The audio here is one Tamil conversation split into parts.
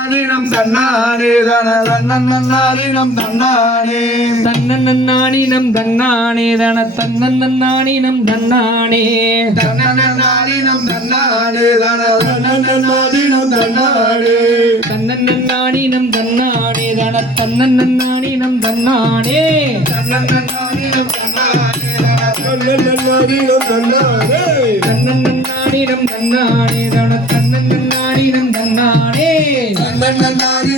நாடினம் தன்னானே தன தன்னன்னாடினம் தன்னானே. தன்னன்னானினம் தன்னானே தன தன்னன்னானினம் தன்னானே. தன்னன்னாடினம் தன்னானே தன தன்னன்னாடினம் தன்னானே. தன்னன்னானினம் தன்னானே தன தன்னன்னானினம் தன்னானே. தன்னன்னாடினம் தன்னானே தன தன்னன்னாடினம் தன்னானே தன தன்னன்னாடினம்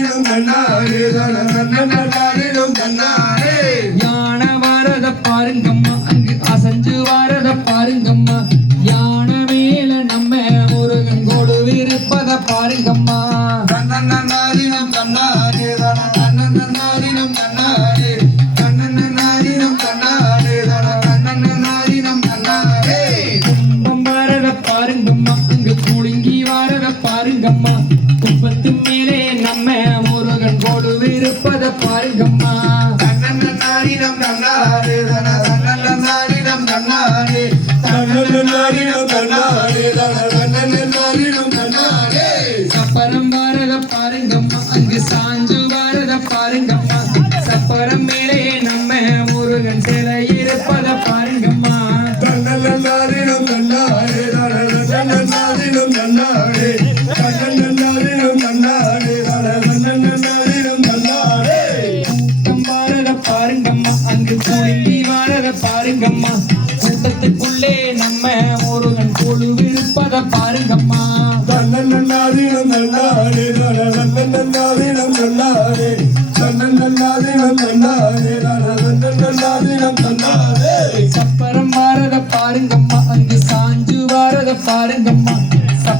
பாருங்கம்மா அங்கு சாஞ்சு பாரத பாருங்கம்மா. சப்பரம் மேலே நம்ம முருகன் சிலை இருப்பத பாருங்கம்மா. தன்னன்னாடினம் தன்னானே தன தன்னன்னாடினம் தன்னானே தன்னன்னாடினம் தன்னானே தன தன்னன்னாடினம் தன்னானே கூட்டம் பாரத பாருங்கம்மா அங்கு வாரத பாருங்கம்மா. கூட்டத்துக்குள்ளே நம்ம முருகன் கொழுவிருப்பத பாருங்கம்மா.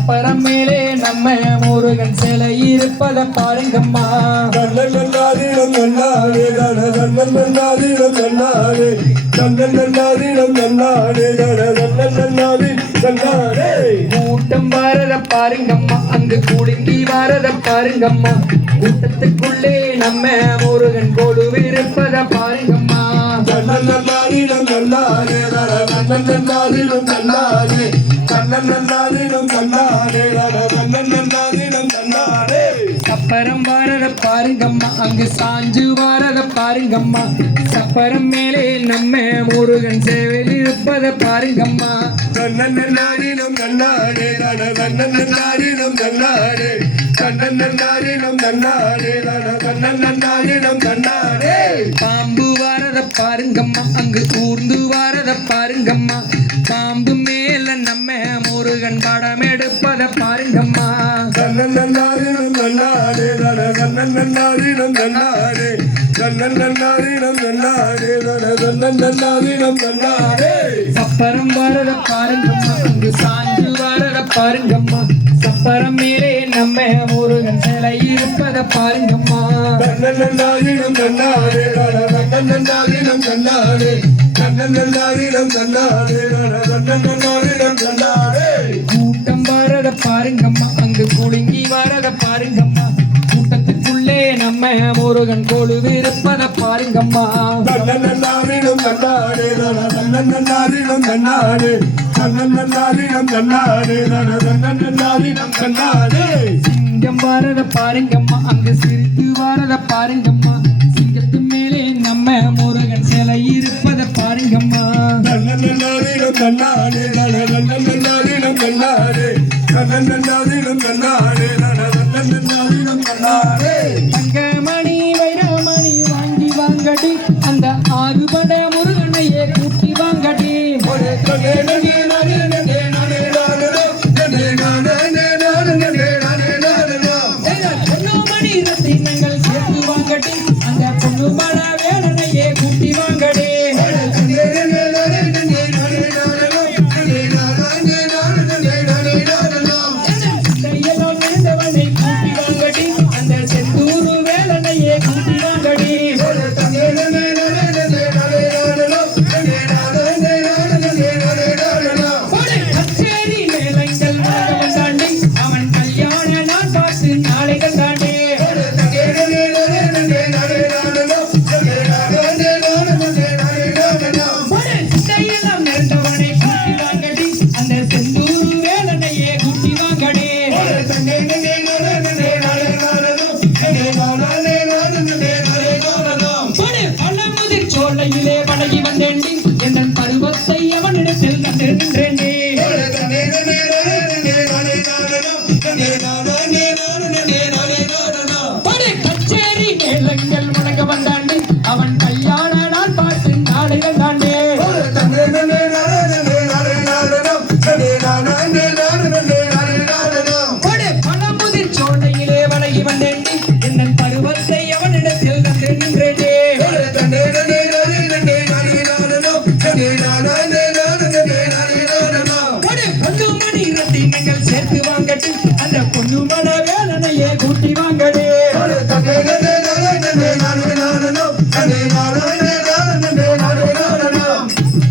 சப்பரம் மேலே நம்ம முருகன் சிலை இருப்பத பாருங்கம்மா. தன்னன்னாடினம் தன்னானே தன தன்னன்னாடினம் தன்னானே தன்னன்னாடினம் தன்னானே தன தன்னன்னாடினம் தன்னானே கூட்டம் பாரத பாருங்கம்மா அங்கு குடுங்கி பாரத பாருங்கம்மா. கூட்டத்துக்குள்ளே நம்ம முருகன் கொடுவிருப்பத பாருங்கம்மா. தன்னன்னாடினம் தன்னானே தன தன்னன்னாடினம் தன்னானே தன்னன்னாடினம் தன்னானே தன தன்னன்னாடினம் தன்னானே சப்பரம் பாரத பாருங்கம்மா அங்கு சாஞ்சு பாரத பாருங்கம்மா. சப்பரம் மேலே நம்ம முருகன் சேவையில் இருப்பத பாருங்கம்மா. தன்னன்னாடினம் தன்னானே தன தன்னன்னாடினம் தன்னானே தன்னன்னாடினம் தன்னானே தன தன்னன்னாடினம் தன்னானே பாம்பு வாரத பாருங்கம்மா அங்கு ஊர்ந்து வாரத பாருங்கம்மா. பாம்பு மேல நம்ம முருகன் படம் எடுப்பத பாருங்கம்மா. சப்பரம் வாரத பாருங்கம்மா. அங்கு சாஞ்சு வாரத பாருங்கம்மா. சப்பரம் மேலே நம்ம முருகன் சிலை இருப்பத பாருங்கம்மா. தன்னன்னாடினம் தன்னானே தன தன்னன்னாடினம் தன்னானே தன்னன்னாடினம் தன்னானே தன தன்னன்னாடினம் கூட்டம் வரத பாருங்கம்மா அங்கு குலுங்கி வரத பாருங்கம்மா. கூட்டத்துக்குள்ளே நம்ம முருகன் கொழுவிருப்பத பாருங்கம்மா. தன்னன்னாடினம் தன்னானே தன தன்னன்னாடினம் தன்னானே தன்னன்னாடினம் தன்னானே தன தன்னன்னாடினம் தன்னானே சிங்கம் வரத பாருங்கம்மா அங்கு சிரித்து வரத பாருங்கம்மா. தன்னன்னாடினம் தன்னானே தன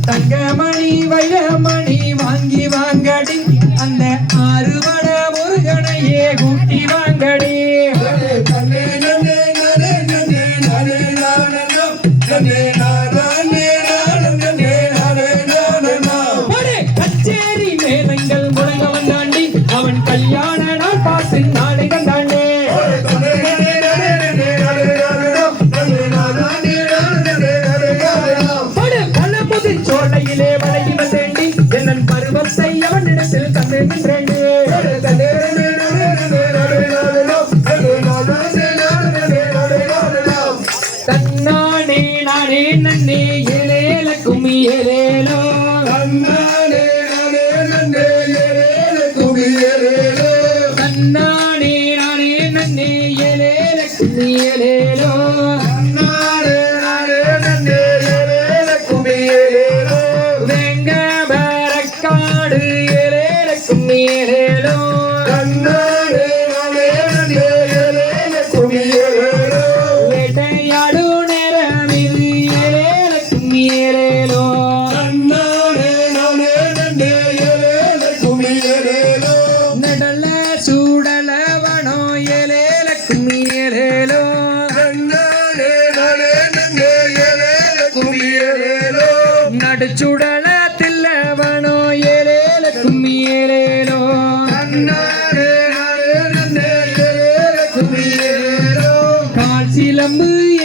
tan.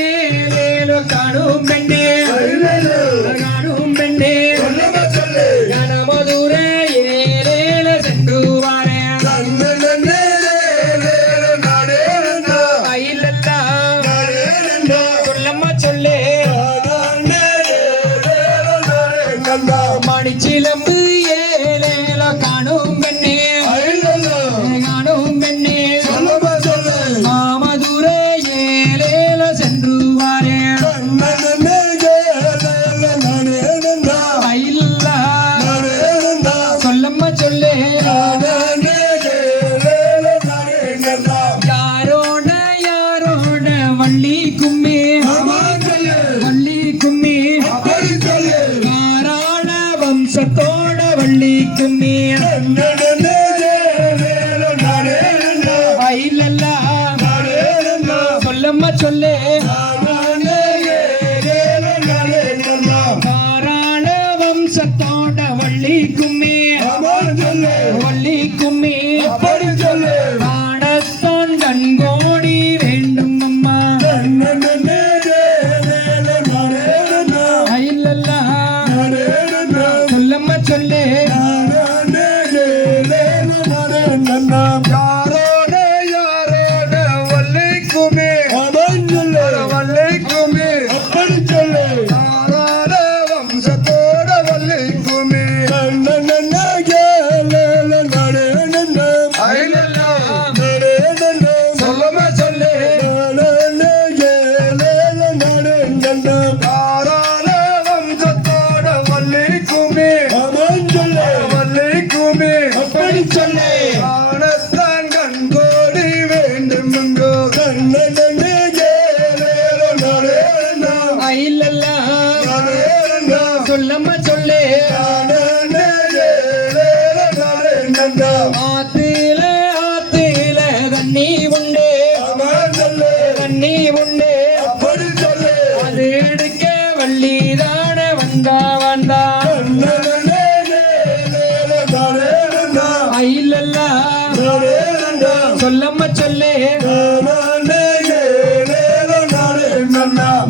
ஏலேலோ காணும் பெண்ணே வம்சத்தோட வள்ளி கும்மி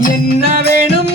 என்ன வேணும்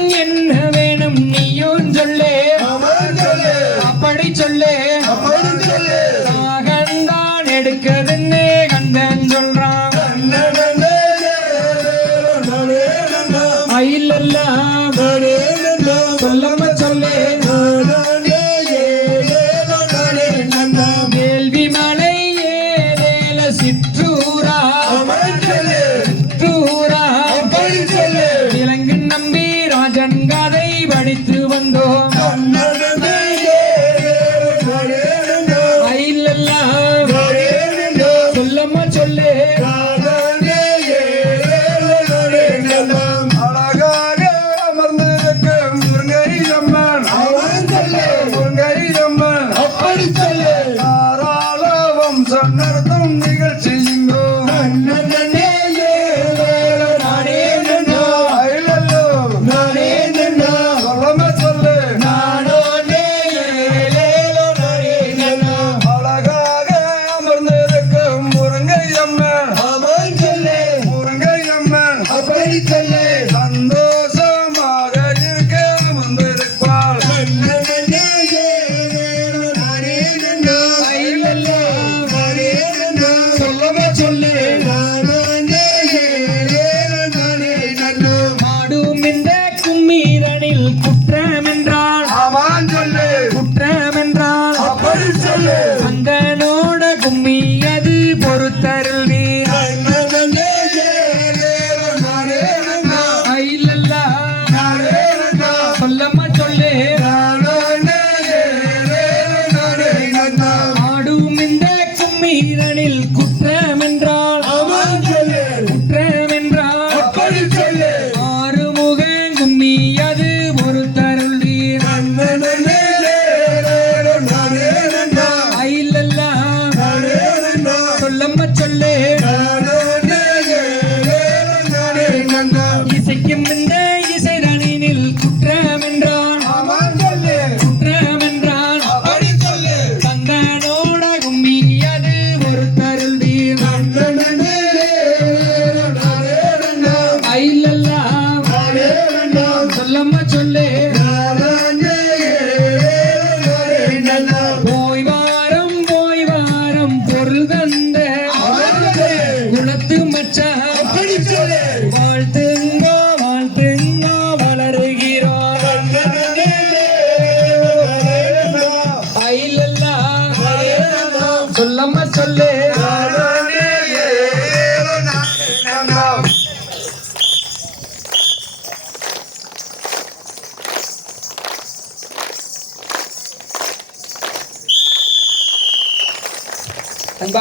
చల్లమ్మ చొల్లే.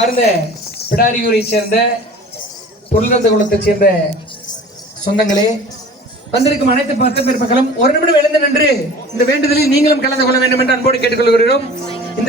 அன்பார்ந்த பிடாரியூரை சேர்ந்த பொருளந்த குளத்தை சேர்ந்த சொந்தங்களே வந்திருக்கும் அனைத்து பத்து பேர் மக்களும் ஒரு நிமிடம் எழுந்து நின்று இந்த வேண்டுதலில் நீங்களும் கலந்து கொள்ள வேண்டும் என்று அன்போடு கேட்டுக்கொள்கிறோம்.